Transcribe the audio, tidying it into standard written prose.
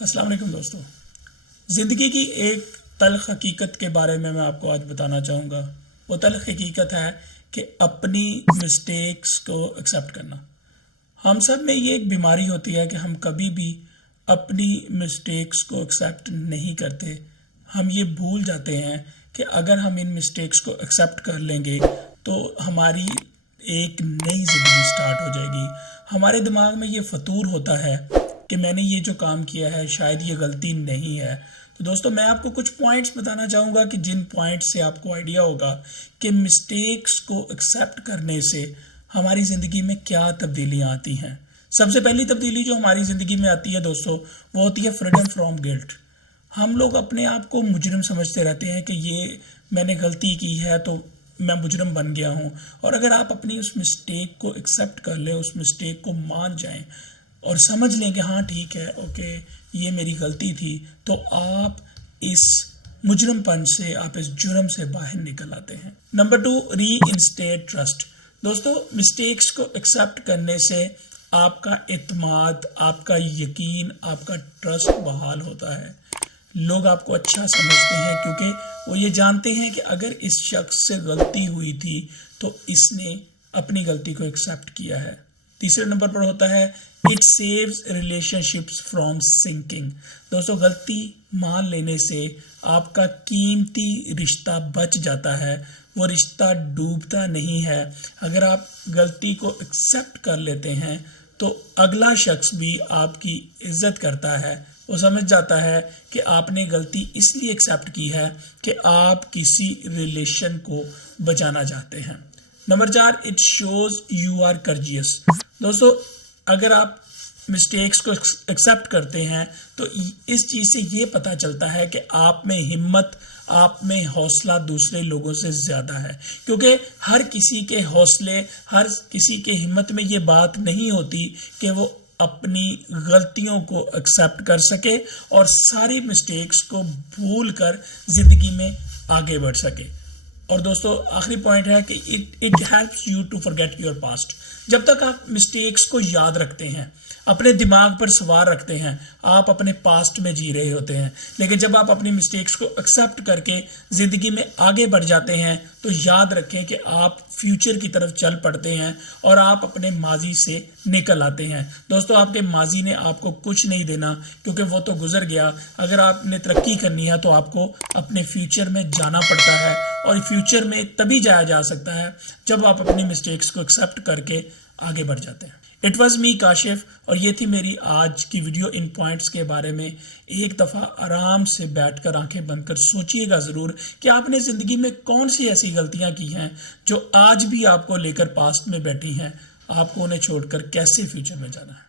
अस्सलाम वालेकुम दोस्तों। ज़िंदगी की एक तल्ख़ हकीकत के बारे में मैं आपको आज बताना चाहूँगा। वो तल्ख़ हकीकत है कि अपनी मिस्टेक्स को एक्सेप्ट करना। हम सब में ये एक बीमारी होती है कि हम कभी भी अपनी मिस्टेक्स को एक्सेप्ट नहीं करते। हम ये भूल जाते हैं कि अगर हम इन मिस्टेक्स को एक्सेप्ट कर लेंगे तो हमारी एक नई ज़िंदगी स्टार्ट हो जाएगी। हमारे दिमाग में ये फ़तूर होता है कि मैंने ये जो काम किया है शायद ये गलती नहीं है। तो दोस्तों मैं आपको कुछ पॉइंट्स बताना चाहूँगा कि जिन पॉइंट्स से आपको आइडिया होगा कि मिस्टेक्स को एक्सेप्ट करने से हमारी ज़िंदगी में क्या तब्दीलियाँ आती हैं। सबसे पहली तब्दीली जो हमारी ज़िंदगी में आती है दोस्तों, वो होती है फ्रीडम फ्रॉम गिल्ट। हम लोग अपने आप को मुजरिम समझते रहते हैं कि ये मैंने गलती की है तो मैं मुजरिम बन गया हूँ। और अगर आप अपनी उस मिस्टेक को एक्सेप्ट कर लें, उस मिस्टेक को मान जाएं और समझ लें कि हाँ ठीक है, ओके ये मेरी गलती थी, तो आप इस मुजरमपन से, आप इस जुर्म से बाहर निकल आते हैं। नंबर 2, री इंस्टेट ट्रस्ट। दोस्तों मिस्टेक्स को एक्सेप्ट करने से आपका एतमाद, आपका यकीन, आपका ट्रस्ट बहाल होता है। लोग आपको अच्छा समझते हैं क्योंकि वो ये जानते हैं कि अगर इस शख्स से गलती हुई थी तो इसने अपनी गलती को एक्सेप्ट किया है। तीसरे नंबर पर होता है it saves relationships from sinking. दोस्तों गलती मान लेने से आपका कीमती रिश्ता बच जाता है, वो रिश्ता डूबता नहीं है। अगर आप गलती को एक्सेप्ट कर लेते हैं तो अगला शख्स भी आपकी इज्जत करता है। वो समझ जाता है कि आपने गलती इसलिए एक्सेप्ट की है कि आप किसी रिलेशन को बचाना चाहते हैं। Number 4, it shows you are courageous. दोस्तों अगर आप मिस्टेक्स को एक्सेप्ट करते हैं तो इस चीज़ से ये पता चलता है कि आप में हिम्मत, आप में हौसला दूसरे लोगों से ज़्यादा है। क्योंकि हर किसी के हौसले, हर किसी के हिम्मत में ये बात नहीं होती कि वो अपनी गलतियों को एक्सेप्ट कर सके और सारी मिस्टेक्स को भूल कर ज़िंदगी में आगे बढ़ सके। और दोस्तों आखिरी पॉइंट है कि it helps you to forget your past. जब तक आप मिस्टेक्स को याद रखते हैं, अपने दिमाग पर सवार रखते हैं, आप अपने पास्ट में जी रहे होते हैं। लेकिन जब आप अपनी मिस्टेक्स को एक्सेप्ट करके ज़िंदगी में आगे बढ़ जाते हैं तो याद रखें कि आप फ्यूचर की तरफ चल पड़ते हैं और आप अपने माजी से निकल आते हैं। दोस्तों आपके माजी ने आपको कुछ नहीं देना क्योंकि वो तो गुजर गया। अगर आपने तरक्की करनी है तो आपको अपने फ्यूचर में जाना पड़ता है और फ्यूचर में तभी जाया जा सकता है जब आप अपनी मिस्टेक्स को एक्सेप्ट करके आगे बढ़ जाते हैं। इट वॉज़ मी काशिफ और ये थी मेरी आज की वीडियो इन पॉइंट्स के बारे में। एक दफ़ा आराम से बैठकर आंखें बंद कर सोचिएगा ज़रूर कि आपने ज़िंदगी में कौन सी ऐसी गलतियां की हैं जो आज भी आपको लेकर पास्ट में बैठी हैं। आपको उन्हें छोड़कर कैसे फ्यूचर में जाना है।